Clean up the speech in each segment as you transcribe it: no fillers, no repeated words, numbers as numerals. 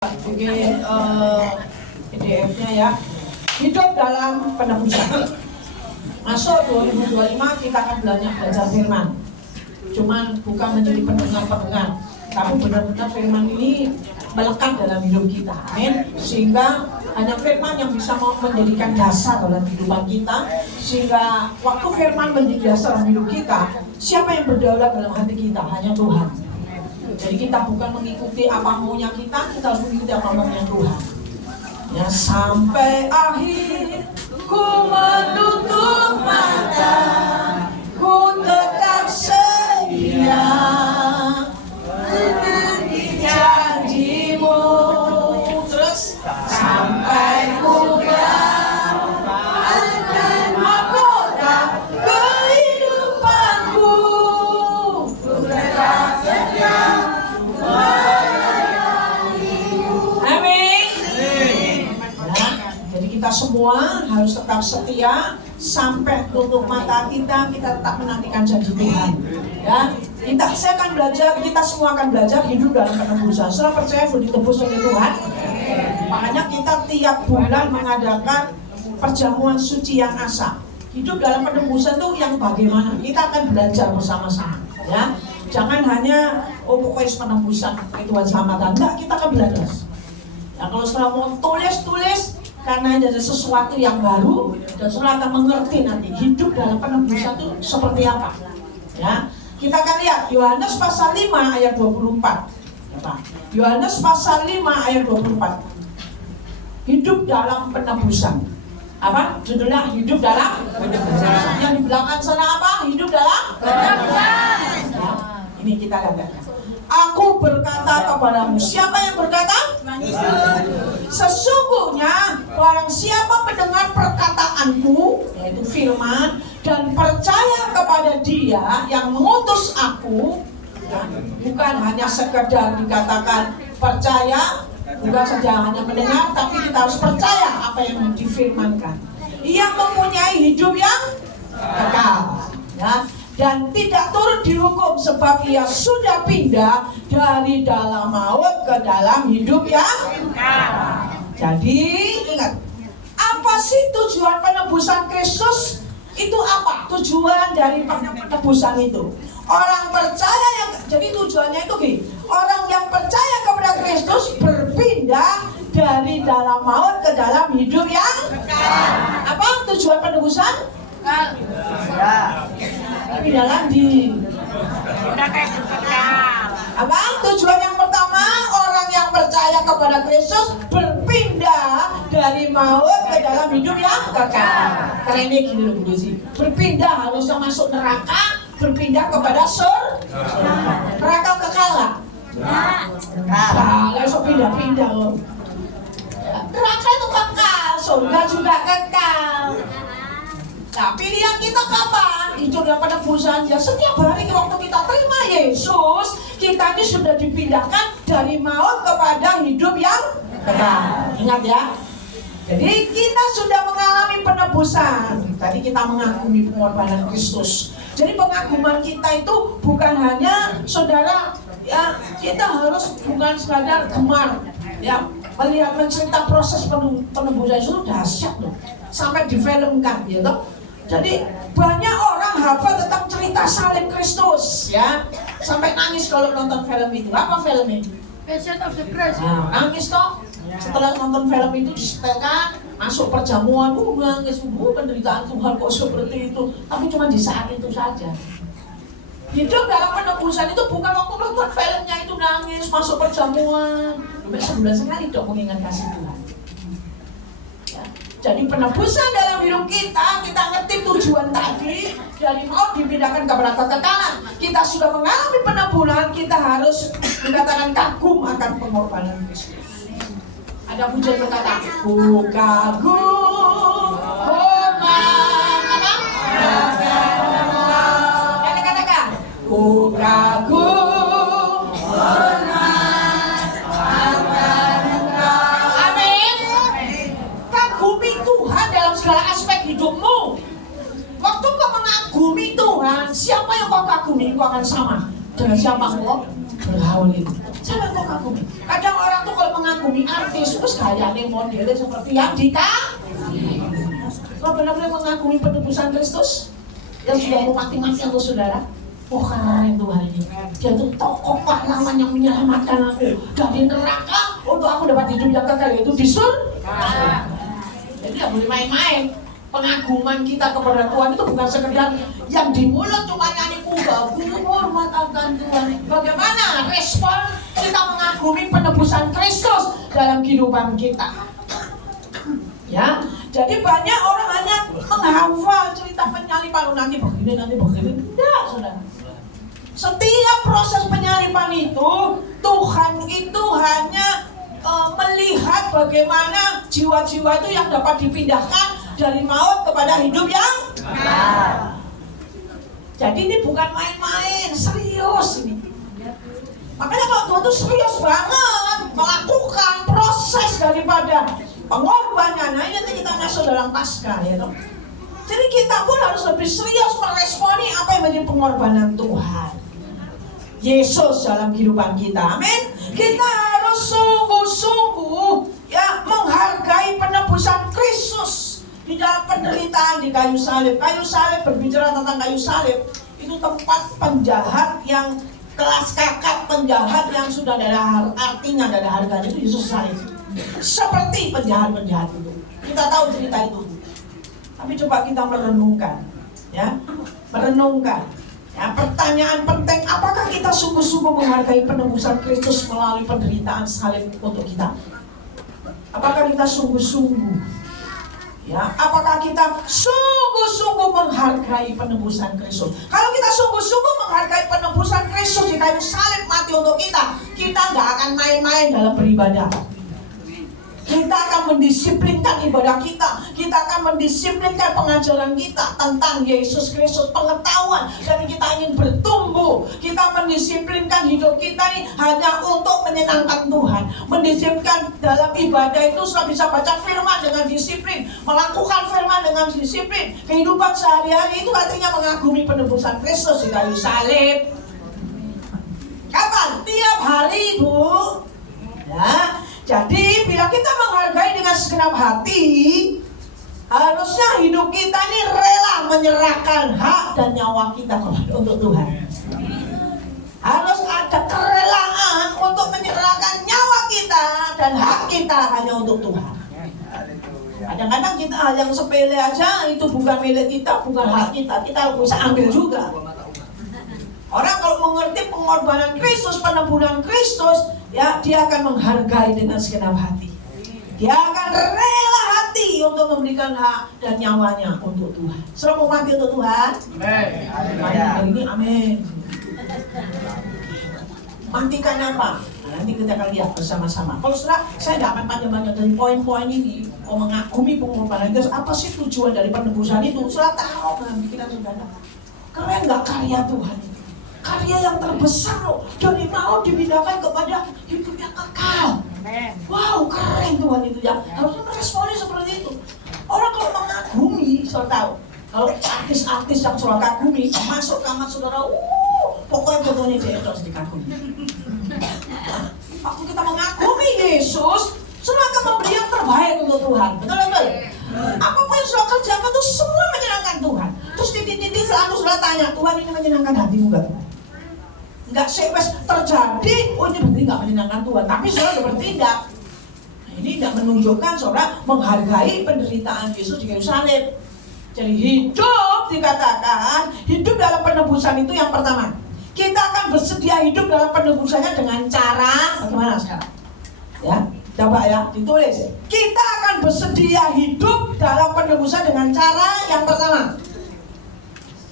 Bikin PDF-nya ya. Hidup dalam penebusan. Masuk 2025 kita akan belajar firman. Cuman bukan menjadi pendengar-pendengar, tapi benar-benar firman ini melekat dalam hidup kita. Amin. Sehingga hanya firman yang bisa menjadikan dasar dalam kehidupan kita. Sehingga waktu firman menjadi dasar dalam hidup kita, siapa yang berdaulat dalam hati kita? Hanya Tuhan. Jadi kita bukan mengikuti apa maunya kita harus mengikuti apa maunya Tuhan. Ya, sampai akhir ku menutup mata, ku tetap setia menanti janjimu. Terus sampai ku akan mahkota kehidupanku, ku tetap setia. Kita semua harus tetap setia sampai tutup mata kita tetap menantikan janji Tuhan. Ya, saya akan belajar, kita semua akan belajar hidup dalam penebusan. Saudara percaya sudah ditebus oleh Tuhan? Makanya kita tiap bulan mengadakan perjamuan suci yang asa. Hidup dalam penebusan itu yang bagaimana? Kita akan belajar bersama-sama. Ya, jangan hanya pokoknya penebusan Tuhan selamatkan. Enggak, kita akan belajar. Ya, kalau setelah mau tulis karena ada sesuatu yang baru dan saudara akan mengerti nanti hidup dalam penebusan itu seperti apa. Ya, kita akan lihat Yohanes pasal 5 ayat 24. Yohanes pasal 5 ayat 24. Hidup dalam penebusan. Apa? Judulnya hidup dalam penebusan. Yang di belakang sana apa? Hidup dalam penebusan. Ya, ini kita lihat. Aku berkata kepadamu. Siapa yang berkata? Sesungguhnya barang siapa mendengar perkataanku, yaitu firman, dan percaya kepada Dia yang mengutus aku, ya, bukan hanya sekedar dikatakan percaya, bukan saja hanya mendengar, tapi kita harus percaya apa yang difirmankan. Ia mempunyai hidup yang kekal, ya, dan tidak turut dihukum sebab ia sudah pindah dari dalam maut ke dalam hidup yang kekal. Jadi ingat, apa sih tujuan penebusan Kristus? Itu apa tujuan dari penebusan itu? Orang percaya yang, jadi tujuannya itu gini, orang yang percaya kepada Kristus berpindah dari dalam maut ke dalam hidup yang kekal. Apa tujuan penebusan? Pindah lagi. Apa tujuan yang pertama? Orang yang percaya kepada Kristus berpindah dari maut ke dalam hidup yang kekal. Karena ini gini loh Bu Desi, berpindah harusnya masuk neraka, berpindah kepada surga. Neraka kekal lah. Kalau sok pindah-pindah loh. Neraka itu kekal, surga juga kekal. Nah, pilihan kita kapan? Hidup dalam penebusan. Ya setiap hari waktu kita terima Yesus, kita ini sudah dipindahkan dari maut kepada hidup yang kekal. Ingat ya. Jadi kita sudah mengalami penebusan. Tadi kita mengagumi pengorbanan Kristus. Jadi pengaguman kita itu bukan hanya saudara, ya kita harus bukan sekadar gemar, ya melihat mencerita proses penebusan itu dahsyat loh. Sampai difilmkan, gitu. Jadi banyak orang hafal tentang cerita salib Kristus, ya, sampai nangis kalau nonton film itu. Apa filmnya? Passion of the Christ. Nah, nangis toh. Setelah nonton film itu disetelkan, masuk perjamuan, nangis, penderitaan Tuhan kok seperti itu. Tapi cuma di saat itu saja. Hidup dalam penebusan itu bukan waktu nonton filmnya itu nangis, masuk perjamuan. Sebulan sekali dong mengingat kasih Tuhan. Jadi penebusan dalam hidup kita ngerti tujuan tadi, dari maut dipindahkan kepada kekekalan. Kita sudah mengalami penebusan, kita harus dikatakan kagum akan pengorbanan Kristus. Ada pujian berkata, ku kagum katakan, ku kagum segala aspek hidupmu. Waktu kau mengagumi Tuhan, siapa yang kau kagumi, kau akan sama dengan siapa kau bergaul itu. Jangan kau kagumi. Kadang orang tuh kalau mengagumi artis, terus gayanya modelnya seperti yang kalau benar-benar mengagumi penebusan Kristus yang sudah mau mati-mati untuk saudara. Oh keren Tuhan ini. Dia itu tokoh pahlawan yang menyelamatkan aku dari neraka untuk aku dapat hidup yang kekal, yaitu di surga. Jadi tidak boleh main-main. Pengaguman kita kepada Tuhan itu bukan sekedar yang di mulut cuma nyanyi hormat akan Tuhan. Bagaimana respon kita mengagumi penebusan Kristus dalam kehidupan kita? Ya, jadi banyak orang hanya menghafal cerita penyalipan, nanti begini. Tidak, saudara. Setiap proses penyalipan itu, Tuhan itu hanya melihat bagaimana jiwa-jiwa itu yang dapat dipindahkan dari maut kepada hidup yang kekal. Jadi ini bukan main-main, serius ini. Makanya kalau Tuhan itu serius banget melakukan proses daripada pengorbanan, nah ini kita masuk dalam Paskah, ya toh. Jadi kita pun harus lebih serius meresponi apa yang menjadi pengorbanan Tuhan Yesus dalam kehidupan kita. Amin. Kita harus sungguh-sungguh ya menghargai penebusan Kristus di dalam penderitaan di kayu salib. Kayu salib, berbicara tentang kayu salib, itu tempat penjahat yang kelas kakap, penjahat yang sudah ada artinya, ada harganya, itu Yesus salib. Seperti penjahat-penjahat itu. Kita tahu cerita itu. Tapi coba kita merenungkan, ya, merenungkan. Ya, pertanyaan penting, apakah kita sungguh-sungguh menghargai penebusan Kristus melalui penderitaan salib untuk kita? Apakah kita sungguh-sungguh, ya, apakah kita sungguh-sungguh menghargai penebusan Kristus? Kalau kita sungguh-sungguh menghargai penebusan Kristus di kayu salib mati untuk kita nggak akan main-main dalam beribadah. Kita akan mendisiplinkan ibadah kita. Kita akan mendisiplinkan pengajaran kita tentang Yesus Kristus, pengetahuan, dan kita ingin bertumbuh. Kita mendisiplinkan hidup kita ini hanya untuk menyenangkan Tuhan. Mendisiplinkan dalam ibadah itu sudah bisa baca firman dengan disiplin, melakukan firman dengan disiplin. Kehidupan sehari-hari itu artinya mengagumi penebusan Kristus di kayu salib. Kapan? Tiap hari, Bu. Ya. Jadi bila kita menghargai dengan segenap hati, harusnya hidup kita ini rela menyerahkan hak dan nyawa kita untuk Tuhan. Harus ada kerelaan untuk menyerahkan nyawa kita dan hak kita hanya untuk Tuhan. Kadang-kadang kita hal yang sepele aja, itu bukan milik kita, bukan hak kita, kita bisa ambil juga. Orang kalau mengerti pengorbanan Kristus, penebusan Kristus, ya dia akan menghargai dengan segenap hati. Dia akan rela hati untuk memberikan hak dan nyawanya untuk Tuhan. Sudah mau mati untuk Tuhan? Amin. Hari ini amin. Mantikan apa? Nah, nanti kita akan lihat bersama-sama. Kalau sudah, saya tidak akan panjang-panjang dari poin-poin ini. Mengagumi pengorbanan Kristus. Apa sih tujuan dari penebusan itu? Sudah tahu dalam pikiran saudara. Keren nggak karya Tuhan itu? Karya yang terbesar loh, dari maut dipindahkan kepada hidup yang kekal. Wow, keren Tuhan itu ya. Harusnya meresponi seperti itu. Orang kalau mengagumi, saudara tahu, kalau artis-artis yang saudara kagumi masuk kamar saudara, pokoknya fotonya dia harus dikagumi. Waktu kita mengagumi Yesus, saudara akan memberi yang terbaik untuk Tuhan. Betul-betul. Apapun yang saudara kerjakan itu semua menyenangkan Tuhan. Terus titik-titik selalu saudara tanya, Tuhan ini menyenangkan hatimu gak? Enggak sewes terjadi, oh ini berarti enggak menyenangkan Tuhan. Tapi saudara sudah bertindak. Nah, ini tidak menunjukkan saudara menghargai penderitaan Yesus di kayu salib. Jadi hidup dikatakan, hidup dalam penebusan itu yang pertama. Kita akan bersedia hidup dalam penebusannya dengan cara bagaimana sekarang? Ya, coba ya, ditulis. Kita akan bersedia hidup dalam penebusan dengan cara yang pertama.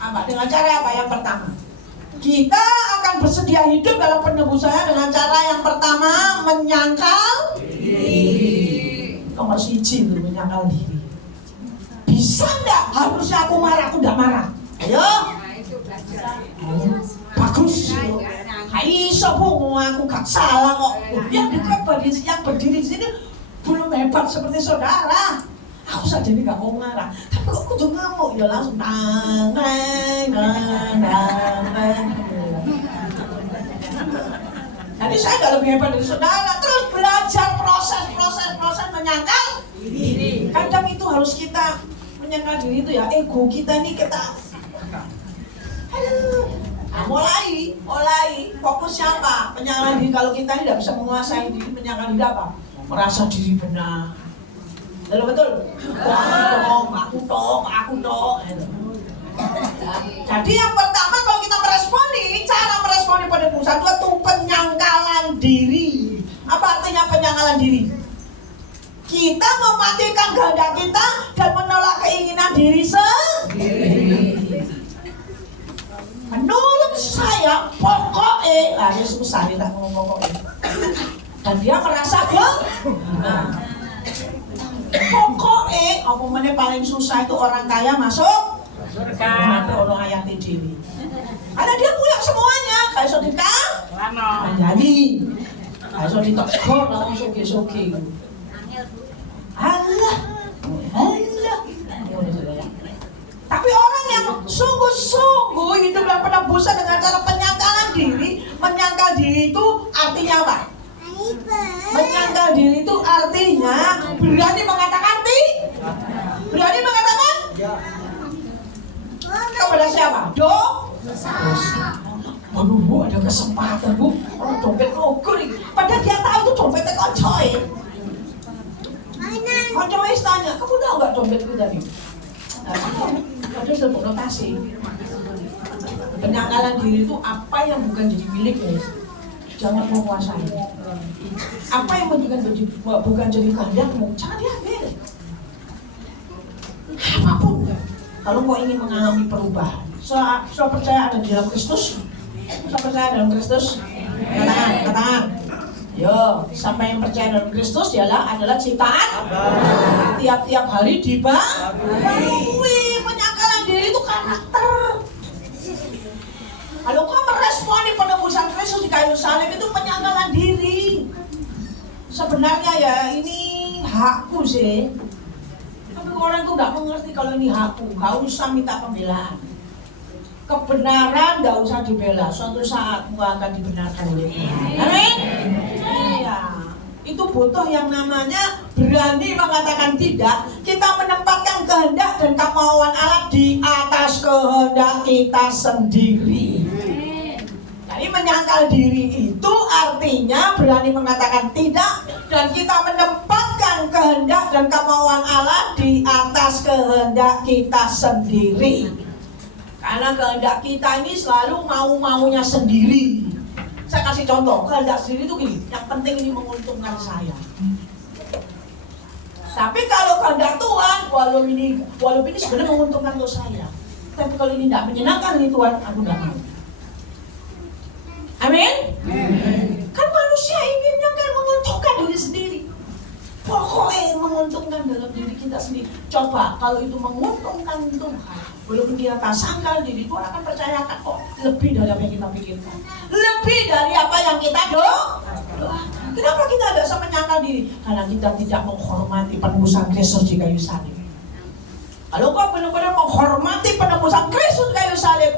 Apa? Dengan cara apa yang pertama? Kita akan bersedia hidup dalam penebusannya dengan cara yang pertama, menyangkal diri. Nomor 1 itu menyangkal diri. Bisa enggak? Harusnya aku marah, aku enggak marah. Ayo. Bagus. Iso Bu, aku gak salah kok. Yang berdiri di sini belum hebat seperti saudara. Aku saja ini gak mau marah, tapi kok kudu ngamuk, ya langsung nang. Jadi saya nggak lebih hebat dari saudara. Terus belajar proses menyangkal diri. Kadang itu harus kita menyangkal diri itu ya, ego kita ini kita. Aduh. Nah, mulai fokus siapa? Penyangkalan diri. Kalau kita tidak bisa menguasai diri, menyangkal diri apa? Merasa diri benar. Betul? Aku tok. Jadi yang pertama kalau kita cara meresponi penebusan itu penyangkalan diri. Apa artinya penyangkalan diri? Kita mematikan kehendak kita dan menolak keinginan diri sendiri. Menurut saya pokoknya, ini susah kita ngomong pokoknya. Dan dia merasa pokoknya, apa paling susah itu orang kaya masuk surga. Orang ayat diri. Karena dia punya semuanya, kayak sodika, jadi, kayak sodika kok langsung soge. Allah. Tapi orang yang sungguh-sungguh hidup dalam penebusan dengan cara penyangkalan diri, menyangkal diri itu artinya apa? Menyangkal diri itu artinya berani mengatakan berani mengatakan kepada siapa? Dosa. Waduh bu, ada kesempatan bu, orang dompet logur. Padahal dia tahu itu dompetnya koncoy. Koncoy tanya, kamu tahu nggak dompetku tadi? Padahal sudah konotasi. Penyangkalan diri itu apa yang bukan jadi miliknya, jangan menguasai. Apa yang bukan jadi kehendakmu, jangan diambil. Apapun. Kalau kau ingin mengalami perubahan, so percaya ada di dalam Kristus. So percaya dalam Kristus. Katakan. Yo, sampai yang percaya dalam Kristus adalah ciptaan. Tiap-tiap hari dibarui. Penyangkalan diri itu karakter. Kalau kau meresponi penebusan Kristus di kayu salib itu penyangkalan diri. Sebenarnya ya ini hakku sih. Tapi orang itu nggak mengerti kalau ini hakku. Nggak usah minta pembelaan. Kebenaran nggak usah dibela. Suatu saat mu akan dibenarkan oleh Tuhan. Amin. Iya. Itu butuh yang namanya berani mengatakan tidak. Kita menempatkan kehendak dan kemauan Allah di atas kehendak kita sendiri. Jadi menyangkal diri itu artinya berani mengatakan tidak dan kita menempatkan kehendak dan kemauan Allah di atas kehendak kita sendiri. Karena kehendak kita ini selalu mau-maunya sendiri. Saya kasih contoh, kehendak sendiri itu gini, yang penting ini menguntungkan saya. Tapi kalau kehendak Tuhan, walaupun ini sebenarnya menguntungkan untuk saya, tapi kalau ini tidak menyenangkan ini Tuhan, aku tidak mau. Amin? Kan manusia inginnya kan menguntungkan diri sendiri. Pokoknya menguntungkan dalam diri kita sendiri. Coba kalau itu menguntungkan Tuhan, walaupun dia tak sangkal diri, Tuhan akan percayakan kok lebih dari apa yang kita pikirkan, lebih dari apa yang kita doakan. Kenapa kita tidak bisa menyangkal diri? Karena kita tidak menghormati penebusan Kristus di kayu salib. Kalau kau benar-benar menghormati penebusan Kristus di kayu salib,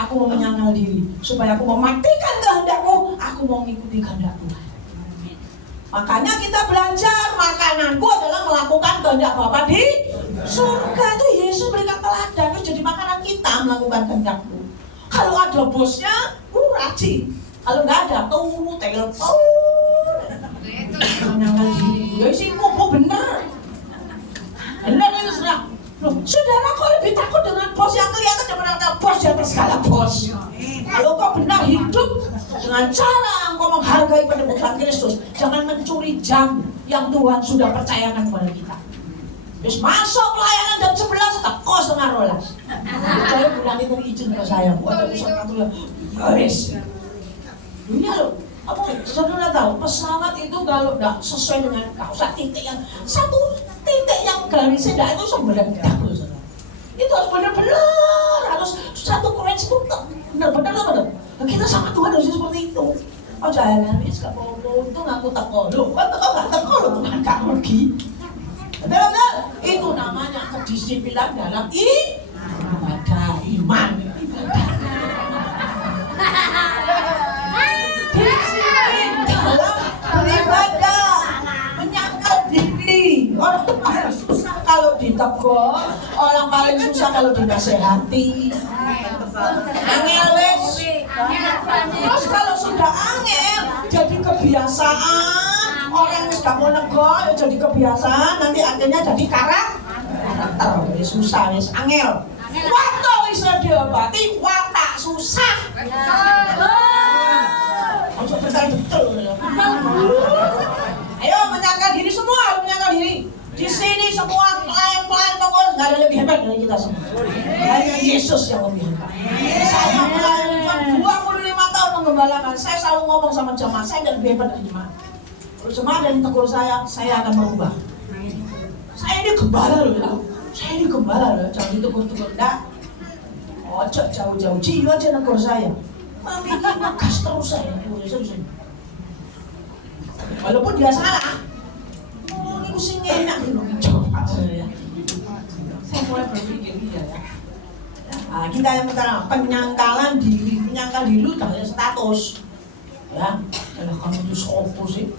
aku mau menyangkal diri supaya aku mematikan kehendakmu, aku mau mengikuti kehendak Tuhan. Makanya kita belajar, makananku adalah melakukan kehendak Bapa di surga. Itu Yesus berikan teladan, itu jadi makanan kita melakukan kehendakmu. Kalau ada bosnya, rajin. Kalau nggak ada, tunggu telepon. Menyangkal diri, ya sih ngomong bener. Bener itu sudah. Loh, saudara kok lebih takut dengan bos yang kelihatan daripada bos di atas segala bos. Kalau kau benar hidup dengan cara engkau menghargai penebusan Kristus, jangan mencuri jam yang Tuhan sudah percayakan kepada kita. Terus masuk pelayanan jam 11, teko setengah 12. Saya bilang itu izin ke saya, buat urusan satu ya. Guys, dunia loh. Apa saudara tahu pesawat itu kalau tidak sesuai dengan satu titik yang garisnya tidak itu meledak. Itu harus benar-benar harus satu koreksi itu benar-benar. Kita sama Tuhan harus seperti itu. Oh jangan habis kalau untung aku teko loh, kan nggak teko loh Tuhan gak rugi. Betul? Itu namanya kedisiplinan dalam ibadah iman. ditegur, orang paling susah kalau dinasehati. Angel wes. Terus kalau sudah angel, jadi kebiasaan. Orang yang gak mau nego, ya jadi kebiasaan. Nanti akhirnya jadi karakter. Susah wes angel. Waktu bisa diobati, watak susah. Masuk betul. Ayo menyangka diri semua, menyangka diri. Di sini semua pelayan-pelayan pengurus nggak ada lebih hebat dari kita semua. Hanya Yesus yang lebih hebat. Saya melayani 25 tahun menggembalakan. Saya selalu ngomong sama jemaat, saya nggak lebih hebat dari jemaat. Kalau jemaat dan tegur saya akan berubah. Saya ini gembala loh ya. Saya ini gembala loh, jangan ditegur-tegur enggak. Ojo jauh-jauh, Ciyo aja negur saya. Mami ini ngegas terus saya. Walaupun dia salah, ini sing enak gitu, coba ya. Saya mulai berpikir ya. Nah, kita yang pertama penyangkalan diri, menyangkal diri udah ya status, ya. Kalau kamu itu sopo sih,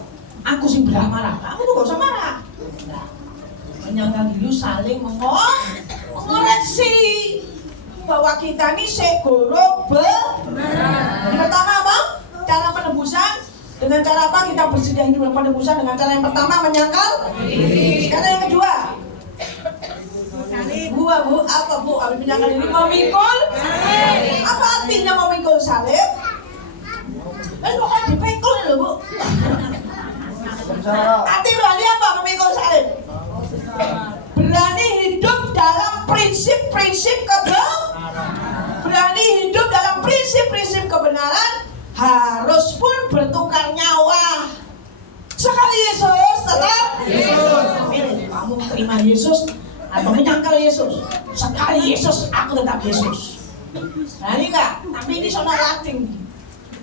aku sih berhak marah, kamu tuh gak usah marah. Nah, menyangkal diri saling mengoreksi bahwa kita ini segoro benar. Yang pertama apa? Cara penebusan. Dengan cara apa kita bersedia hidup yang penebusan? Dengan cara yang pertama menyangkal diri. Sekarang yang kedua, Bu, apa Bu? Habis menyangkal diri memikul salib. Apa artinya memikul salib? Pokoknya dipikul loh Bu. Arti berani apa memikul salib? Berani hidup dalam prinsip-prinsip kebenaran. Harus pun bertukar nyawa. Sekali Yesus tetap Yesus. Kamu terima Yesus atau menyangkal Yesus? Sekali Yesus, aku tetap Yesus. Nah ini enggak, tapi ini soal latin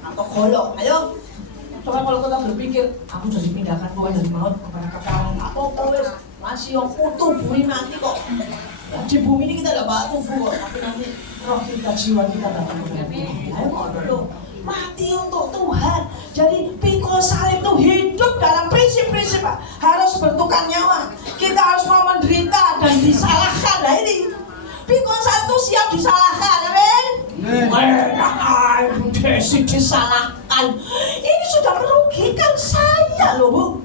atau golok. Ayo, coba kalau kita berpikir, aku sudah dipindahkan Tuhan dari maut kepada kekayaan. Aku polis masih yang utuh bumi mati kok. Di bumi ini kita dapat tubuh, tapi nanti roh kita, jiwa kita dapat tubuh. Ayo ngomong mati untuk Tuhan. Jadi pikul salib itu hidup dalam prinsip-prinsip, Pak. Harus bertukar nyawa. Kita harus mau menderita dan disalahkan. Nah ini pikul salib itu siap disalahkan, amin. Desi disalahkan. Ini sudah merugikan saya loh Bu.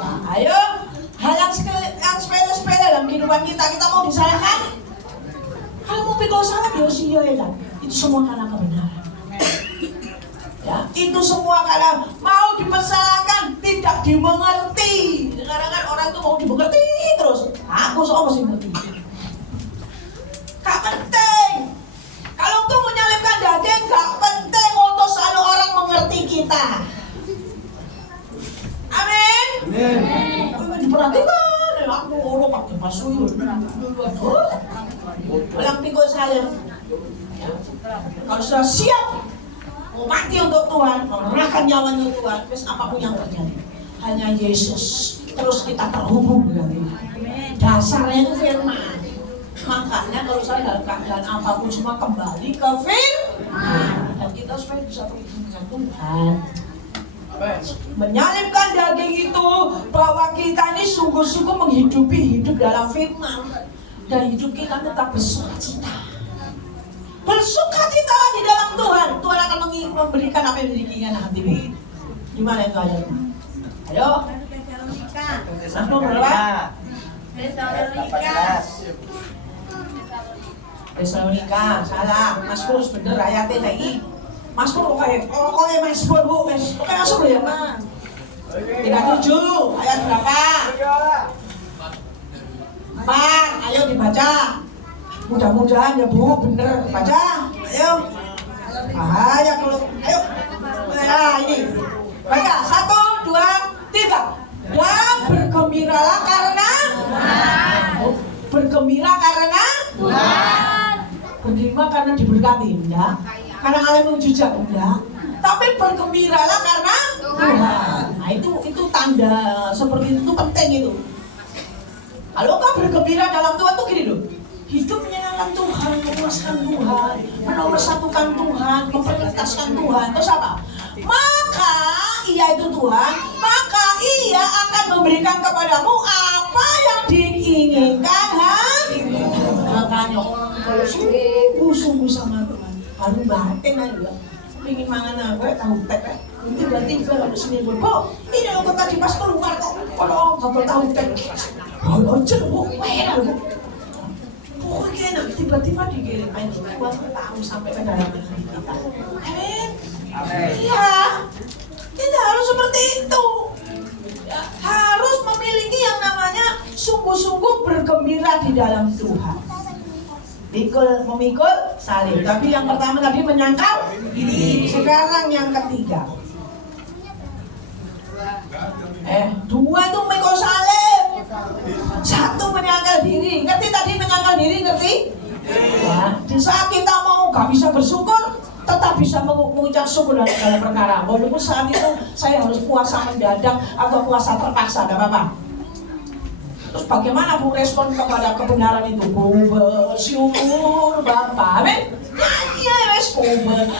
Nah, ayo hal yang sepele-sepele dalam kehidupan kita mau disalahkan. Kalau mau pikul salib ya itu semua karena kebenaran. Ya, itu semua karena mau dipersalahkan, tidak dimengerti. Sekarang kan orang itu mau dimengerti terus. Aku soal mesti mengerti. Gak penting. Kalau untuk menyalibkan daging, gak penting untuk selalu orang mengerti kita. Amin. Amin. Diperhatikan. Aku orang pakai pasuyul. Orang pikul salib. Kalau sudah siap mau mati untuk Tuhan, menyerahkan nyawanya untuk Tuhan, terus apapun yang terjadi, hanya Yesus. Terus kita terhubung dengan Dia. Dasarnya itu firman. Makanya kalau saya dalam keadaan apapun semua kembali ke firman. Dan kita supaya bisa terhubung dengan Tuhan. Menyalibkan daging itu bahwa kita ini sungguh-sungguh menghidupi hidup dalam firman. Dan hidup kita tetap bersukacita. Bersukacita di dalam Tuhan. Tuhan akan memberikan apa yang diinginkan hati. Di mana itu ayatnya? Ayo. Satu berapa? Tesalonika. Salah. Mas Pur bener ayatnya lagi. Mas Pur kayak Mas Pur Bu. Oke masuk ya. 37 ayat berapa? 4. Ayo dibaca. Mudah-mudahan ya Bu, bener baca. Ayo. Bahaya kalau. Ayo. Nah ini. Baca 1, 2, 3. Dan bergembiralah karena bergembira karena bergembira karena diberkati ya. Karena kalian mujizat ya. Tapi bergembiralah karena Tuhan. Nah itu tanda seperti itu penting itu. Kalau kau bergembira dalam Tuhan tuh gini loh. Hidup menyenangkan Tuhan, memuaskan Tuhan, menomorsatukan Tuhan, memprioritaskan Tuhan. Terus apa? Maka Ia itu Tuhan, maka Ia akan memberikan kepadamu apa yang sungguh-sungguh sama Tuhan. Baru batin aja. Pengen mangan apa tahu tek kan? Tiba-tiba lalu sini Bu, ini aku tadi pas keluar kok, kalau tahu tek, aja Bu, enak Bu. Pokoknya enak, tiba-tiba dikirim aja buat tahu sampai ke dalam kita. Iya, tidak harus seperti itu. Ya, harus memiliki yang namanya sungguh-sungguh bergembira di dalam Tuhan. Memikul salib. Tapi yang pertama tadi menyangkal diri. Sekarang yang ketiga. Dua itu memikul salib. Satu menyangkal diri. Ngerti tadi menyangkal diri, ngerti? Ya, di saat kita mau gak bisa bersyukur, tetap bisa mengucap syukur dalam segala perkara. Walaupun saat itu saya harus puasa mendadak atau puasa terpaksa, gak apa-apa. Terus bagaimana Bu respon kepada kebenaran itu? Bu bersyukur Bapak, amin. Nyanyi ya wes,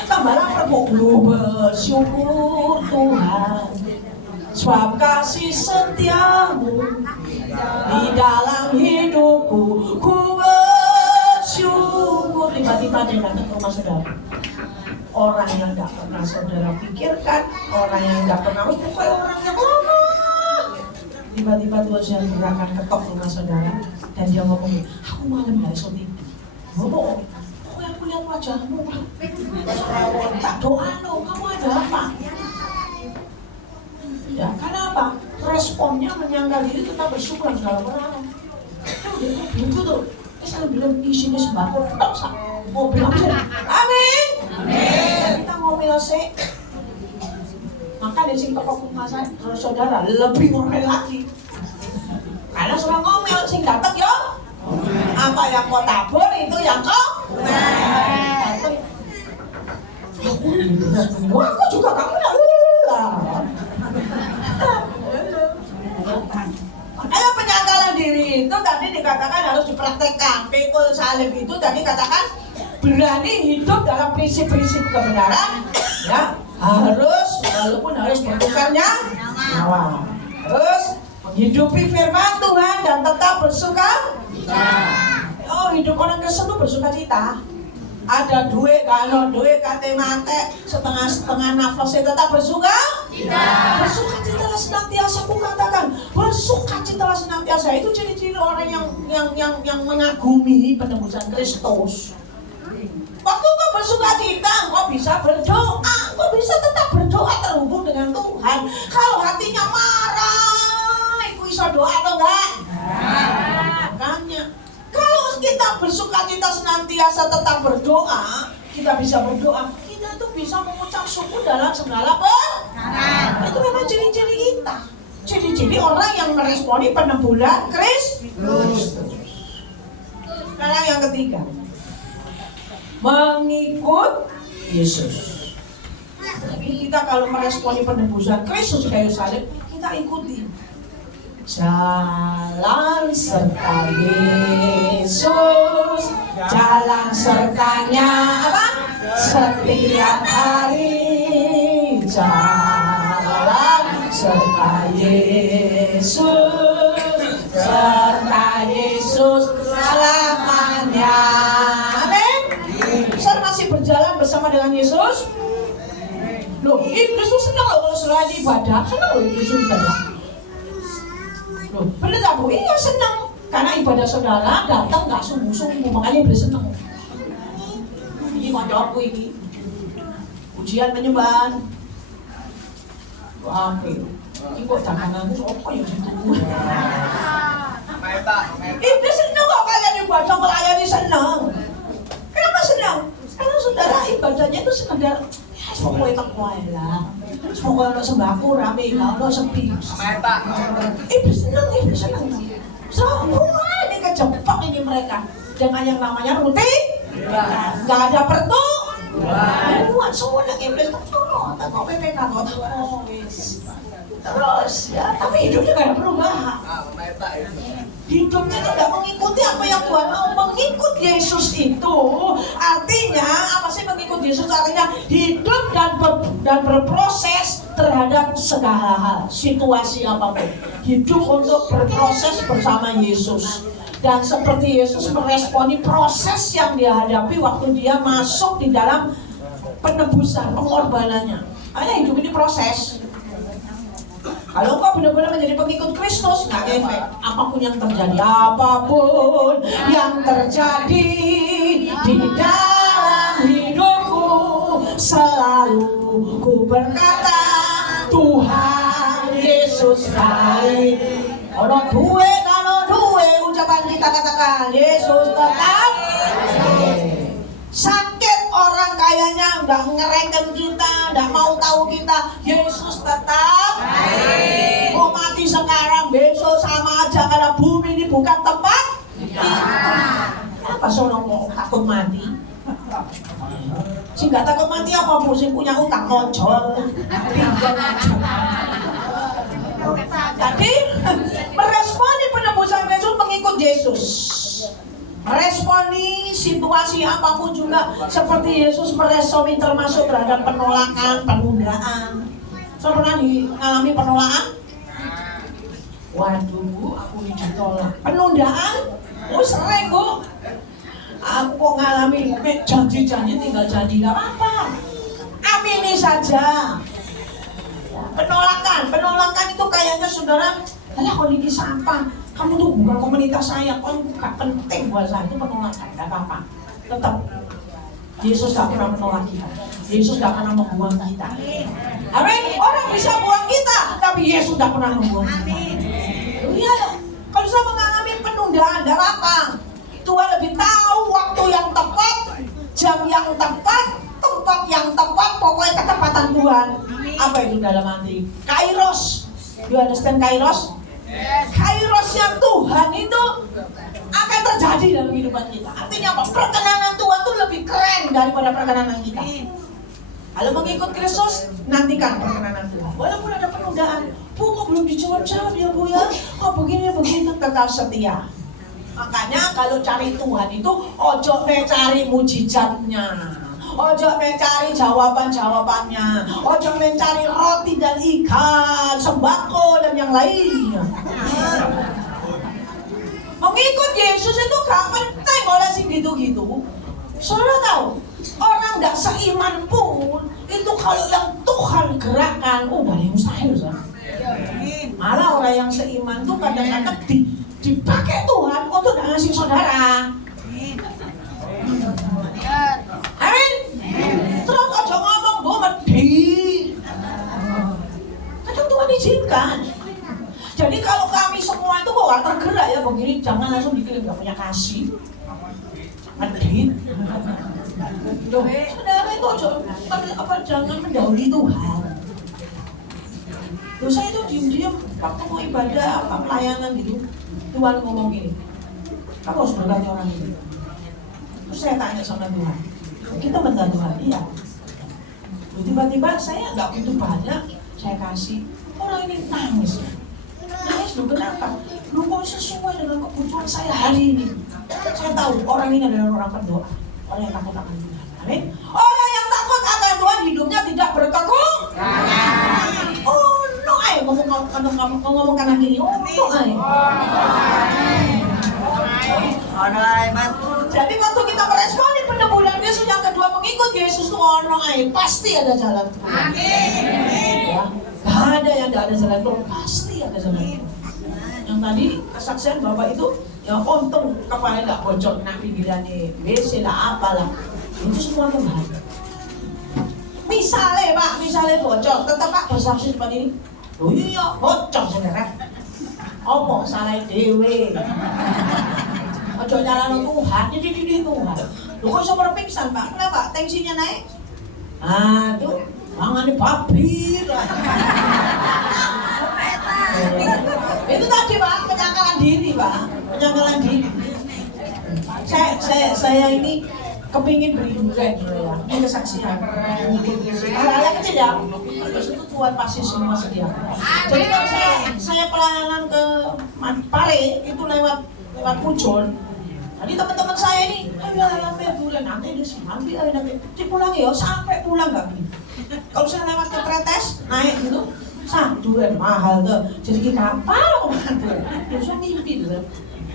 tambah lapar Bu bersyukur Tuhan, sebab kasih setiamu di dalam hidupku, ku bersyukur. Tiba-tiba dia datang ke rumah saudara. Orang yang gak pernah saudara pikirkan, orang yang gak pernah pokoknya orang yang lama. Tiba-tiba Tuhan gerakan ketok rumah saudara dan dia ngomong, aku malam gak bisa tidur. Ngomong, kok aku lihat wajahmu tak doa lo, kamu ada apa? Ya, kenapa? Responnya menyangkal diri tetap bersyukur segala perkara. Begitu tuh, saya bilang isinya sembako, tak usah. Mau bilang aja, amin. Amin. Kita ngomel sih. Maka dari sing toko rumah saya, saudara lebih ngomel lagi. Karena sudah ngomel, sing datang yo. Apa yang kau tabur itu yang kau datang. Aku juga kamu lah. Makanya penyangkalan diri itu tadi dikatakan harus dipraktekkan. Pikul salib itu tadi katakan berani hidup dalam prinsip-prinsip kebenaran, ya. Walaupun harus bertukar nyawa. Terus menghidupi firman Tuhan dan tetap bersuka. Oh, hidup orang Kristen itu bersuka cita. Ada duit, kalau duit kate mate, setengah nafasnya tetap bersuka. Bersuka cita senantiasa, aku katakan bersuka cita senantiasa. Itu ciri-ciri orang yang mengagumi penebusan Kristus. Waktu kau bersuka cita, kau bisa berdoa, kau bisa tetap berdoa terhubung dengan Tuhan. Kalau hatinya marah, ibu bisa doa atau enggak? Makanya, kalau kita bersuka cita senantiasa tetap berdoa, kita bisa berdoa, kita tuh bisa mengucap syukur dalam segala perkara. Itu memang ciri-ciri kita. Ciri-ciri orang yang meresponi penebusan Kristus. Sekarang yang ketiga, mengikut Yesus. Jadi kita kalau meresponi penebusan Kristus kayu salib, kita ikuti. Jalan serta Yesus, jalan sertanya apa? Setiap hari. Jalan serta Yesus, serta Yesus selamanya. Masih berjalan bersama dengan Yesus. Loh, Iblis tuh senang loh kalau selain ibadah, senang loh Iblis ibadah. Loh, bener gak Bu? Iya senang, karena ibadah saudara datang gak sungguh-sungguh, makanya Iblis senang. Ini koncoku ini, ujian penyembahan. Wah, ini kok daganganku apa yang ditunggu? Iblis senang kok kalian ibadah melayani senang. Kenapa senang? Karena saudara ibadahnya itu sekedar ya pokoknya takwa lah. Pokoknya ada sembako rame, kalau sepi. Iblis senang. Semua ini kejebak ini mereka dengan yang namanya rutin. Gak ada pertemuan. Semua lagi iblis tak PPK terus ya, tapi hidupnya gak ada perubahan. Hidupnya itu gak mengikuti apa yang Tuhan mau. Mengikut Yesus itu artinya apa sih mengikut Yesus? Artinya hidup dan berproses terhadap segala hal, situasi apapun. Hidup untuk berproses bersama Yesus. Dan seperti Yesus meresponi proses yang dia hadapi waktu dia masuk di dalam penebusan, pengorbanannya. Hanya hidup ini proses. Kalau kau benar-benar menjadi pengikut Kristus, nggak efek. Apapun yang terjadi, apapun yang terjadi di dalam hidupku, selalu ku berkata, Tuhan Yesus baik. Kalau duwe ucapan kita katakan, Yesus tetap baik. Sakit orang kayaknya udah ngerengken kita, udah mau tahu kita, Yesus tetap baik. Mau mati sekarang, besok sama aja, karena bumi ini bukan tempat kita. Apa sono mau takut mati? Si gak takut mati apa bu? Si punya utang ojol, pinjam aja. Jadi meresponi penebusan Yesus mengikut Yesus. Meresponi situasi apapun juga seperti Yesus meresponi, termasuk terhadap penolakan, penundaan. Saya pernah mengalami penolakan? Waduh, aku ini ditolak. Penundaan? Oh sering bu. Aku kok ngalami janji-janji tinggal janji, gak apa-apa. Amini saja. Penolakan itu kayaknya saudara, alah kalau ini sampah, kamu tuh bukan komunitas saya, kamu gak penting buat saya. Itu penolakan, gak apa-apa. Tetap Yesus gak pernah menolak kita. Yesus gak pernah membuang kita. Amin. Orang bisa buang kita, tapi Yesus gak pernah membuang kita. Iya, kalau saya mengalami penundaan, gak apa-apa. Tuhan lebih tahu waktu yang tepat, jam yang tepat, tempat yang tepat, pokoknya ketepatan Tuhan. Apa itu dalam arti? Kairos. You understand Kairos? Kairosnya Tuhan itu akan terjadi dalam kehidupan kita. Artinya apa? Perkenanan Tuhan itu lebih keren daripada perkenanan kita. Kalau mengikut Kristus, nantikan perkenanan Tuhan. Walaupun ada penundaan, bu kok belum dijawab-jawab ya bu ya? Kok begini tetap setia. Makanya kalau cari Tuhan itu ojo mencari mujizatnya, ojo mencari jawaban-jawabannya, ojo mencari roti dan ikan, sembako dan yang lainnya. Mengikut Yesus itu gak penting oleh sih gitu-gitu. Saudara tahu, orang gak seiman pun itu kalau yang Tuhan gerakkan, gak ada yang mustahil. Malah orang yang seiman tuh kadang-kadang dipakai Tuhan untuk ngasih saudara. Amin. Terus aja ngomong gue medhi. Kadang Tuhan izinkan. Jadi kalau kami semua itu kok tergerak ya begini, jangan langsung dikirim, gak punya kasih. Medhi. Saudara itu jangan mendahului Tuhan. Loh, saya itu diam-diam waktu mau ibadah, pelayanan gitu, Tuhan ngomong gini, kamu harus berkati orang ini. Terus saya tanya sama Tuhan, kita bentar Tuhan, iya. Loh, tiba-tiba saya nggak begitu banyak, saya kasih, orang ini nangis. Nangis loh, kenapa? Loh kok sesuai dengan kebutuhan saya hari ini. Saya tahu orang ini adalah orang pendoa, orang yang takut akan Tuhan. Amin. Orang yang takut akan Tuhan hidupnya tidak bertekuk. Oh no, ngomong kanan kiri. Oh no, jadi waktu kita meresponi penebusan Yesus yang kedua mengikut Yesus itu ono pasti ada jalan Tuhan. Amin. Ya, gak ada yang gak ada jalan Tuhan, pasti ada jalan Tuhan. Yang tadi kesaksian Bapak itu ya untung kepala gak bocor, nak pinggirannya WC lah apalah. Itu semua Tuhan. Misalnya bocor, tetap Pak bersaksi seperti ini. Oh iya, bocor saudara. Omong salah dewe. Ojo nyalano Tuhan, jadi Tuhan. Lu kok iso pingsan Pak? Kenapa? Tensinya naik? Ah, tuh mangane babi lah. Itu tadi Pak, penyangkalan diri Pak, penyangkalan diri. Saya ini kepingin beribadah ya, ini kesaksian. Hal-hal kecil ya, terus itu Tuhan pasti semua sedia. Jadi kalau saya pelayanan ke Pare itu lewat Pujon. Jadi teman-teman saya ini, ayo sampai bulan nanti di sini, nanti dipulangi ya sampai pulang nggak bisa. Kalau saya lewat ke Tretes, naik gitu, duren mahal tuh. Jadi kita kapal kok makan duren. Terus mimpi tuh.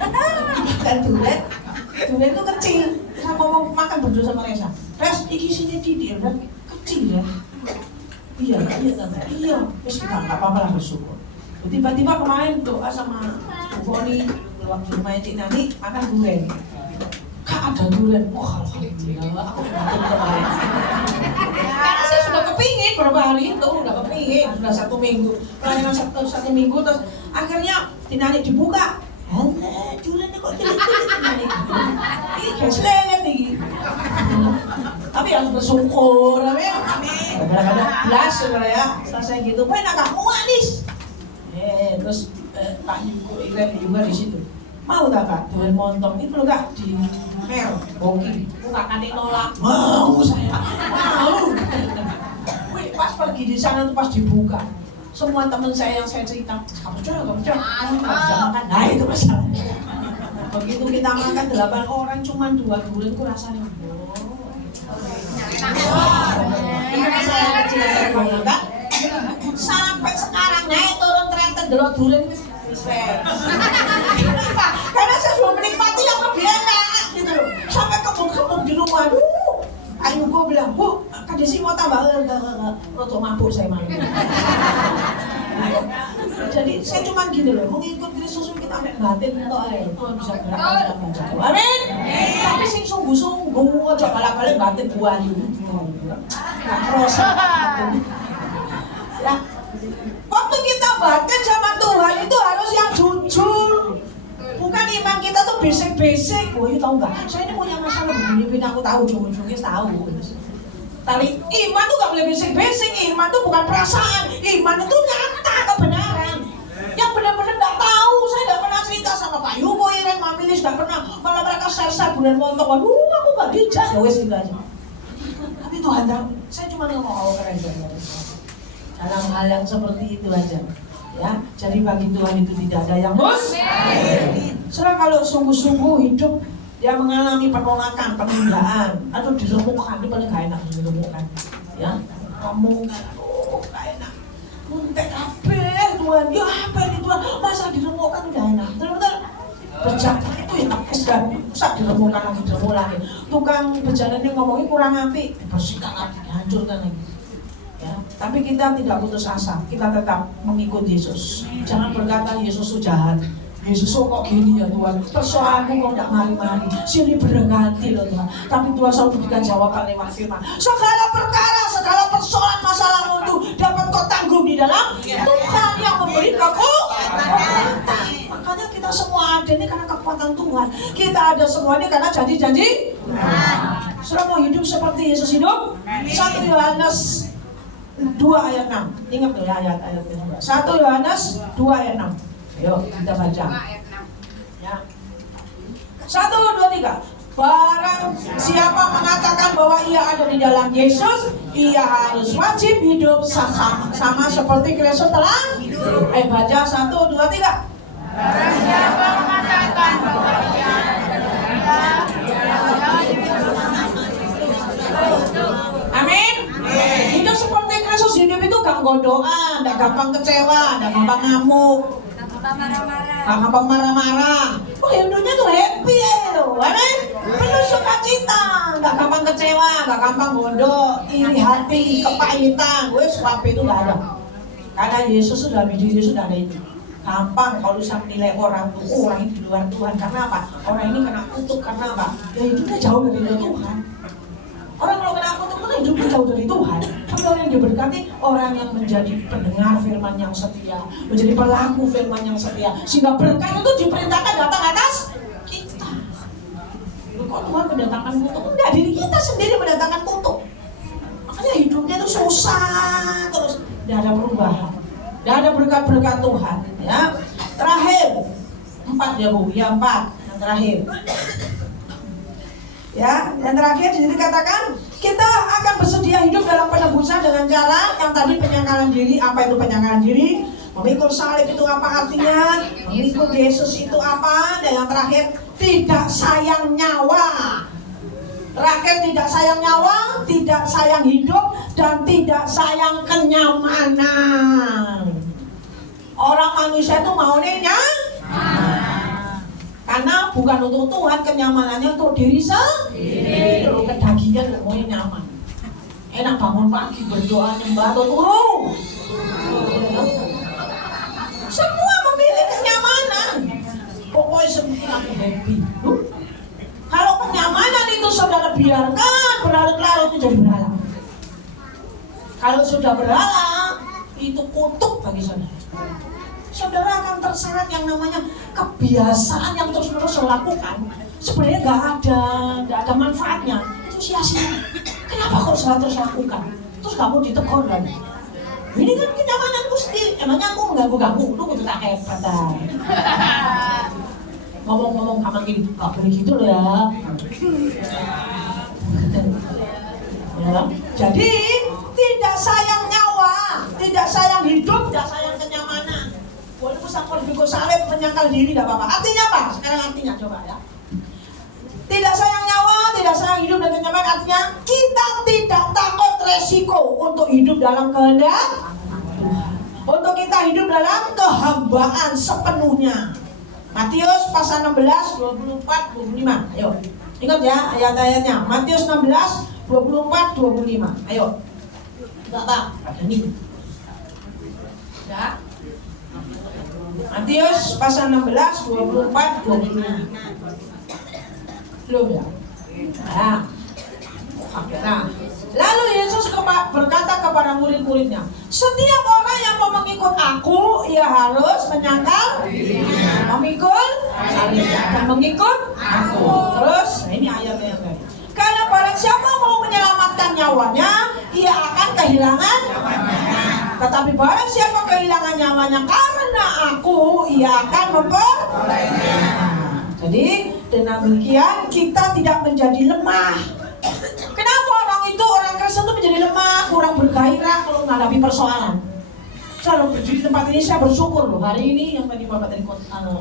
Makan duren tuh kecil. Saya mau makan berdua sama Reza. Res, iki sini tidur dan kecil ya. Iya, terus kita nggak apa-apa lah bersyukur. Tiba-tiba kemarin doa sama Bu Foni waktu rumahnya Cik Nani makan durian. Kak ada durian, wah alhamdulillah aku sudah kemarin. Karena saya sudah kepingin beberapa hari itu, sudah 1 minggu. Pelayanan satu minggu terus akhirnya Cik Nani dibuka. Halah, duriannya kok tilik-tilik Cik Nani. Ini kayak selelet nih. Tapi harus bersyukur, amin. Kadang-kadang belas ya, selesai gitu, enak gak manis. Terus Pak Yugo Iren juga di situ. Mau tak Kak, durian montong itu loh Kak di Mel, Boki. Nggak akan nolak. Mau saya, mau. Wih, pas pergi di sana tuh pas dibuka, semua teman saya yang saya cerita, kamu coba, makan. Nah itu masalahnya. Begitu kita makan 8 orang, cuma 2 durian, ku rasanya. Sampai sekarang naik turun Trenten delok durian kenapa? Karena saya sudah menikmati yang lebih enak gitu loh. Sampai kebun-kebun di rumah. Ayu gue bilang, Bu, Kak Desi mau tambah roto mabuk saya main. Jadi saya cuma gini loh, mengikut Kristus kita ambil batin untuk Tuhan bisa gerak bisa menjauh. Amin. Tapi sing sungguh-sungguh ojo balik-balik batin buah itu. Nggak kerasa. Ya. Waktu kita batin sama Tuhan itu harus yang jujur. Bukan iman kita tuh basic-basic. Oh, tahu nggak? Saya ini punya masalah begini, aku tahu, ujung-ujungnya tahu. Tapi iman tuh nggak boleh basic-basic. Iman tuh bukan perasaan. Iman itu nyata kebenaran. Yang benar-benar nggak tahu. Saya nggak pernah cerita sama Pak Yugo, Iren, Mami Lis nggak pernah. Malah mereka share bulan montok. Waduh, aku nggak dijak. Ya wes gitu aja. Tapi Tuhan tahu. Saya cuma ngomong keren banget. Dalam hal yang seperti itu aja. Ya, jadi bagi Tuhan itu tidak ada yang mustahil. Soalnya kalau sungguh-sungguh hidup dia mengalami penolakan, penundaan, atau diremukkan, itu paling gak enak diremukkan. Ya, kamu gak enak. Muntek apa Tuhan? Ya apa ini Tuhan? Masa diremukkan gak enak? Betul-betul. Berjalan itu ya dan usah diremukkan lagi, diremuk lagi. Tukang berjalan ini ngomongin kurang apik, dibersihkan lagi, dihancurkan lagi. Ya, tapi kita tidak putus asa, kita tetap mengikut Yesus. Jangan berkata Yesus jahat. Yesus kok gini ya Tuhan, persoalanku kok tidak mari-mari, sini berganti loh Tuhan. Tapi Tuhan selalu berikan jawaban lewat firman. Segala perkara, segala persoalan masalahmu itu dapat kau tanggung di dalam Tuhan yang memberi kekuatan. Makanya kita semua ada ini karena kekuatan Tuhan. Kita ada semua ini karena janji-janji Tuhan. Sudah mau hidup seperti Yesus hidup? 1 Yohanes 2 ayat 6. Ingat ya ayat-ayatnya. 1 Yohanes 2 ayat 6. Ayo kita baca. Ya. 1, 2, 3. Barang siapa mengatakan bahwa ia ada di dalam Yesus, ia harus wajib hidup sama seperti Kristus telah hidup. Ayo baca 1, 2, 3. Barang siapa mengatakan bahwa ia ada di dalam Yesus. Amin. Hidup seperti Kristus, hidup itu gak doa, gak gampang kecewa, gak gampang ngamuk, gak gampang marah-marah. Oh hidupnya tuh happy ya loh, amin. Penuh sukacita, gak gampang kecewa, gak gampang bodoh, iri hati, kepahitan, suap itu gak ada. Karena Yesus sudah biji, Yesus sudah ada itu. Gampang kalau bisa menilai orang tuh, orang ini di luar Tuhan. Karena apa? Orang ini kena kutuk, karena apa? Ya hidupnya jauh dari Tuhan. Orang kalau kena kutuk itu hidupnya jauh dari Tuhan. Tapi orang yang diberkati, orang yang menjadi pendengar firman yang setia, menjadi pelaku firman yang setia, sehingga berkat itu diperintahkan datang atas kita. Kok Tuhan mendatangkan kutuk? Enggak, diri kita sendiri mendatangkan kutuk. Makanya hidupnya itu susah terus, tidak ada perubahan, tidak ada berkat-berkat Tuhan. Ya, terakhir 4 ya Bu, ya 4 yang terakhir. Ya, yang terakhir jadi dikatakan kita akan bersedia hidup dalam penebusan dengan cara yang tadi penyangkalan diri. Apa itu penyangkalan diri? Memikul salib itu apa artinya? Mengikut Yesus itu apa? Dan yang terakhir tidak sayang nyawa. Terakhir, tidak sayang nyawa, tidak sayang hidup, dan tidak sayang kenyamanan. Orang manusia itu maunya karena bukan untuk Tuhan, kenyamanannya untuk diri sendiri. Kedagingan mau nyaman. Enak bangun pagi berdoa nyembah atau turu. Semua memilih kenyamanan. Pokoknya semua aku happy. Kalau kenyamanan itu saudara biarkan berlarut-larut itu jadi berhala. Kalau sudah berhala itu kutuk bagi saudara. Saudara akan terseret yang namanya kebiasaan yang terus-menerus lakukan. Sebenarnya nggak ada manfaatnya. Itu sia-sia. Kenapa kau selalu terus lakukan? Terus kamu ditegur lagi. Ini kan kenyamananku sendiri. Emangnya aku mengganggu-ganggu? Lu kudu tak hebat. Ngomong-ngomong sama gini, nggak boleh gitu loh ya. Ya. Jadi tidak sayang nyawa, tidak sayang hidup, tidak sayang kenyamanan. Walaupun sampai bikul salib menyangkal diri tidak apa-apa. Artinya apa? Sekarang artinya coba ya. Tidak sayang nyawa, tidak sayang hidup dan kenyamanan, artinya kita tidak takut resiko untuk hidup dalam kehendak Tuhan. Untuk kita hidup dalam kehambaan sepenuhnya. Matius pasal 16, 24, 25. Ayo. Ingat ya ayat-ayatnya. Matius 16, 24, 25. Ayo. Enggak Pak, ada nih. Ya. Matius pasal 16, 24, 25. Belum ya? Nah, lalu Yesus berkata kepada murid-muridnya, setiap orang yang mau mengikut aku, ia harus menyangkal memikul dan mengikut aku. Terus, nah ini ayatnya yang lain. Karena barang siapa mau menyelamatkan nyawanya, ia akan kehilangan nyawanya. Tetapi barang siapa kehilangan nyawanya karena aku, ia akan memperolehnya. Jadi dengan demikian kita tidak menjadi lemah. Kenapa orang Kristen itu menjadi lemah, kurang bergairah kalau menghadapi persoalan? Saya berdiri di tempat ini, saya bersyukur loh. Hari ini yang tadi Bapak tadi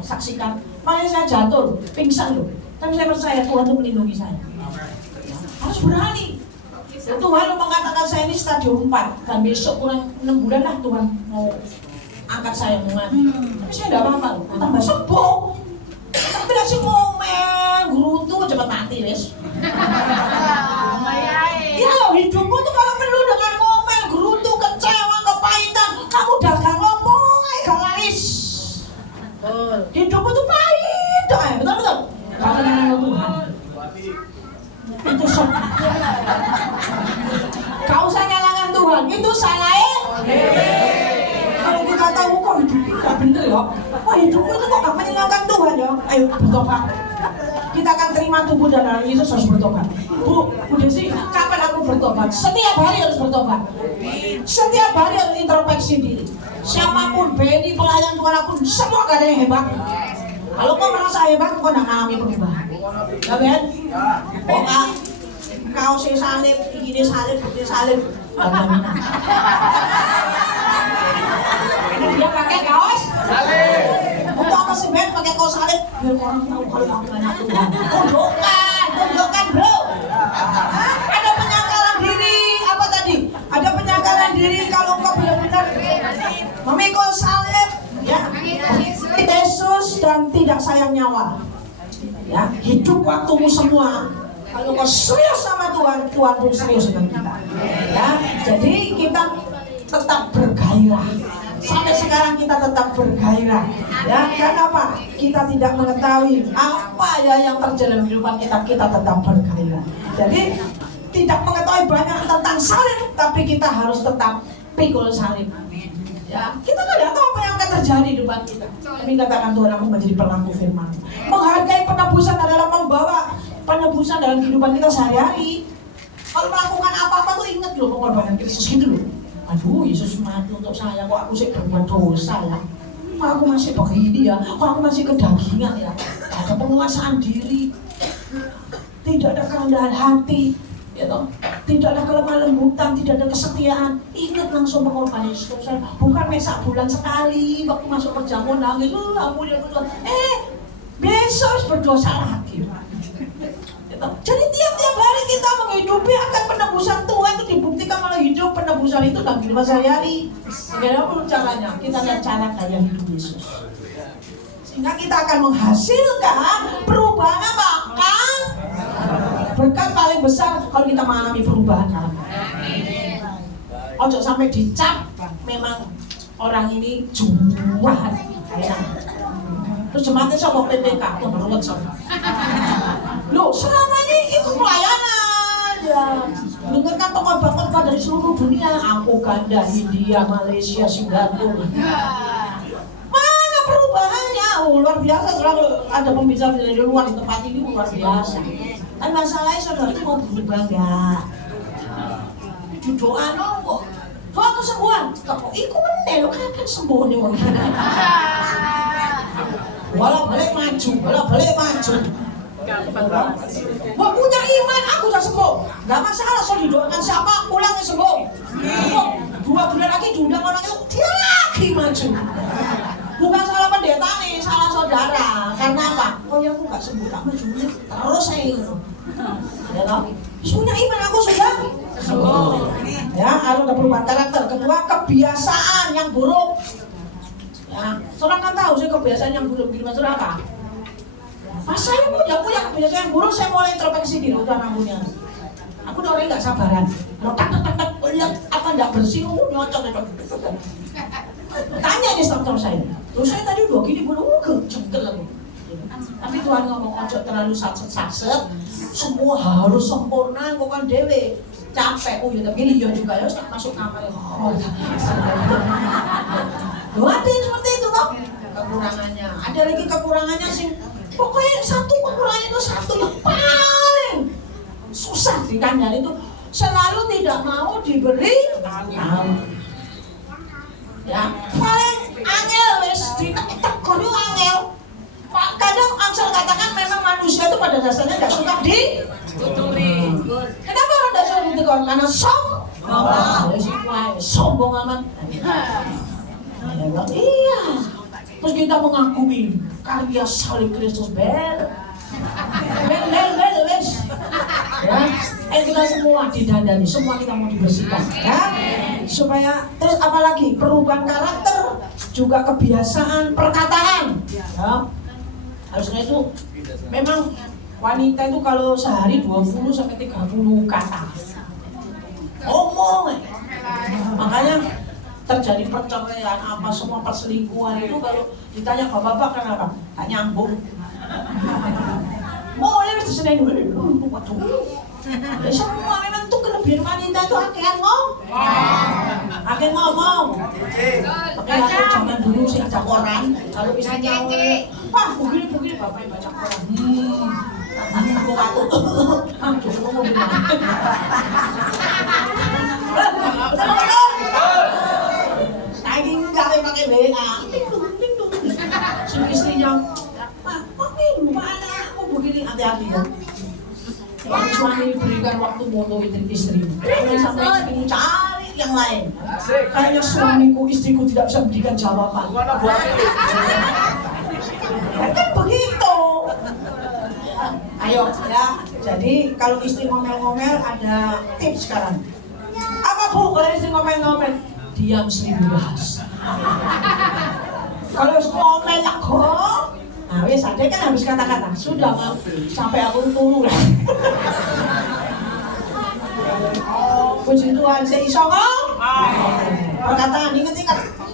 saksikan, makanya saya jatuh, pingsan loh. Tapi saya percaya Tuhan itu melindungi saya. Harus berani. Tuhan mengatakan saya ini stadium 4 dan besok kurang 6 bulan lah Tuhan mau angkat saya mau mati. Tapi saya tidak apa-apa loh, tambah sembuh. Tapi tidak sih ngomel, gerutu cepat mati wes. Ya loh, hidupmu tuh kalau penuh dengan ngomel, gerutu, kecewa, kepahitan, kamu dagang ngomong aja gak laris. Hidupmu tuh pahit dong, betul-betul. Kamu dengan Tuhan. Itu salah. Kau usah nyalakan Tuhan, itu salahnya. Kalau kita tahu kok hidupnya gak bener ya, wah hidupmu itu kok gak menyalahkan Tuhan ya. Ayo bertobat. Kita akan terima tubuh dan darah Yesus harus bertobat. Bu Desi, kapan aku bertobat? Setiap hari harus bertobat. Setiap hari harus introspeksi diri. Siapapun, Benny, pelayan Tuhan aku, semua gak ada yang hebat. Kalau kau merasa hebat, kau gak mengalami perubahan. Ya Ben? Pokoknya kau salib, ini salib, ini salib. Dia pakai kaos salib. Untuk apa sih Ben pakai kaos salib? Biar orang tahu kalau aku banyak Tuhan. Tunjukkan bro. Ada penyangkalan diri, apa tadi? Ada penyangkalan diri kalau kau benar-benar memikul salib, ya. Yesus dan tidak sayang nyawa. Ya, hidup waktumu semua. Kalau kau serius sama Tuhan, Tuhan pun serius dengan kita. Ya, jadi kita tetap bergairah. Sampai sekarang kita tetap bergairah. Ya, karena apa? Kita tidak mengetahui apa ya yang terjadi dalam kehidupan kita. Kita tetap bergairah. Jadi tidak mengetahui banyak tentang salib, tapi kita harus tetap pikul salib. Ya, kita tidak tahu apa yang akan terjadi di depan kita. Tapi katakan Tuhan, aku menjadi pelaku firman. Menghargai penebusan adalah membawa penebusan dalam kehidupan kita sehari-hari. Kalau melakukan apa-apa tuh ingat loh pengorbanan Kristus gitu loh. Aduh, Yesus mati untuk saya, kok aku sih berbuat dosa ya. Kok aku masih begini ya, kok aku masih kedagingan ya. Ada penguasaan diri, tidak ada kerendahan hati, ya toh? Tidak ada kelemah lembutan, tidak ada kesetiaan. Ingat langsung pengorbanan Yesus. Bukan mesak bulan sekali, waktu masuk perjamuan nangis, ampun ya Tuhan. Besok berdosa lagi. Jadi tiap-tiap hari kita menghidupi akan penebusan Tuhan itu dibuktikan oleh hidup penebusan itu dalam kehidupan sehari-hari. Bagaimana caranya? Kita lihat cara gaya hidup Yesus. Sehingga kita akan menghasilkan perubahan apa? Berkat paling besar kalau kita mengalami perubahan karakter. Ojo sampai dicap memang orang ini juahan kayak. Terus jemaatnya sama PPK, tuh meruwet sama. Loh, selama ini ikut pelayanan ya. Dengarkan tokoh-tokoh dari seluruh dunia, aku Uganda, India, Malaysia, Singapura. Mana perubahannya? Oh, luar biasa, selalu ada pembicara dari luar di tempat ini luar biasa. Kan masalahnya saudara itu mau berubah enggak? Di doa kok. Doa kesembuhan. Kok iku meneh lo kapan sembuh nih wong. Walau balik maju. Mau punya iman, aku udah sembuh. Gak masalah, soal didoakan siapa, pulang ya sembuh. Kok 2 bulan lagi diundang orang itu, dia lagi maju. Bukan salah pendeta nih, salah saudara. Karena apa? Oh ya aku gak sembuh, tak maju. Terus saya itu. Ya kan? Punya iman, aku sudah sembuh. Ya, harus ada perubahan karakter. Kedua, kebiasaan yang buruk. Ya, seorang kan tahu sih kebiasaan yang buruk di maksud apa? Pas saya punya kebiasaan yang buruk, saya mulai introspeksi diri udah namanya. Aku udah orang nggak sabaran. Kalau tak lihat apa nggak bersih, nyocok. Tanya nih instruktur saya. Terus saya tadi udah gini belum jengkel aku. Tapi Tuhan ngomong ojo terlalu saset, semua harus sempurna, kok kan dewe capek. Oh ya tapi ini juga ya tak masuk kamar. Ada yang seperti itu toh kekurangannya. Ada lagi kekurangannya sih. Pokoknya satu kekurangannya itu satu yang paling susah dikandalkan itu selalu tidak mau diberi tahu. Ya, paling angel wes ditegur itu angel. Kadang Amsal katakan memang manusia itu pada dasarnya tidak suka dituturi. Kenapa orang tidak suka ditegur? Karena sombong amat. Iya. Terus kita mengakui karya salib Kristus bel. Ya, kita semua didandani, semua kita mau dibersihkan, ya. Supaya terus apalagi perubahan karakter, juga kebiasaan perkataan, ya. Harusnya itu memang wanita itu kalau sehari 20 sampai 30 kata. Omong. Makanya terjadi perceraian apa semua perselingkuhan itu kalau ditanya bapak-bapak kenapa? Tak nyambung. Mulai mesti seneng dulu. Waduh. Semua memang tuh kelebihan wanita itu akhirnya ngomong. Tapi aku zaman dulu sih ada koran kalau istrinya wah begini bapak yang baca koran. Aku waktu aduh ngomong gimana? Lagi enggak pakai WA. Istrinya, Mami, mana aku begini hati-hati ya. Waktu suami berikan waktu moto istri. Sampai istrimu cari yang lain. Kayaknya suamiku, istriku tidak bisa memberikan jawaban. Kan begitu. Ayo ya. Jadi kalau istri ngomel-ngomel ada tips sekarang. Apa Bu kalau istri ngomel-ngomel? Diam 1000 bahasa. Kalau ngomel aku, nah wes ada kan habis kata-kata. Sudah Mam, sampai aku turu lah. Puji Tuhan, saya iso kok. Perkataan, ingat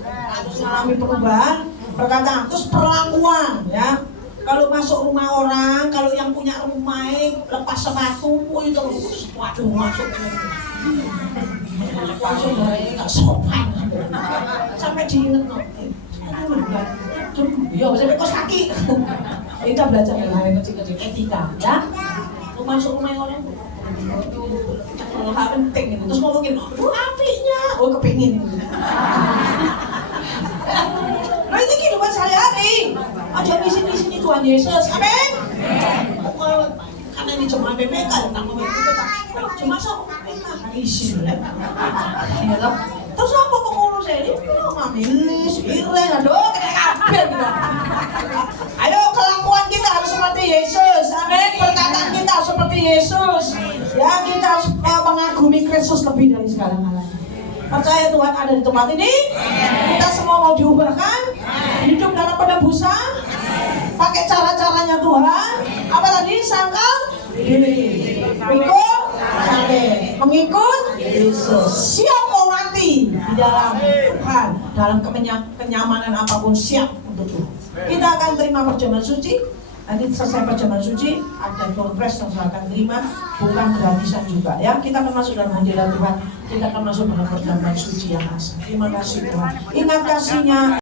harus mengalami perubahan. Perkataan, terus perlakuan ya. Kalau masuk rumah orang, kalau yang punya rumah lepas sepatu, itu waduh masuk. Langsung dari nggak sopan. Sampai diinget no. Ya, sampai kos kaki. Kita belajar yang kecil-kecil etika, ya. Masuk rumah orang. Hal penting itu. Terus ngomongin, apiknya. Oh, kepingin. Nah, itu kehidupan sehari-hari. Ada misi-misi Tuhan Yesus. Amin. Karena ini cuma PPK, tentang PPK. Cuma so PPK isi. Terus apa pengurus ini? Mamilis, ireng, aduh, kena kabel kita. Ayo, kelakuan kita harus seperti Yesus. Amin. Perkataan kita harus seperti Yesus. Ya, segala-galanya. Percaya Tuhan ada di tempat ini? Kita semua mau diubahkan? Hidup dalam penebusan? Pakai cara-caranya Tuhan? Apa tadi? Sangkal diri, pikul saleh, mengikut Yesus, siap mau mati di dalam Tuhan, dalam kenyamanan apapun siap untuk Tuhan. Kita akan terima perjamuan suci. Nanti selesai perjamuan suci ada kongres yang saya akan terima, bukan gratisan juga ya. Kita akan masuk dalam hadirat Tuhan. Kita akan masuk dalam perjamuan suci yang asli. Terima kasih Tuhan. Ingat kasihnya.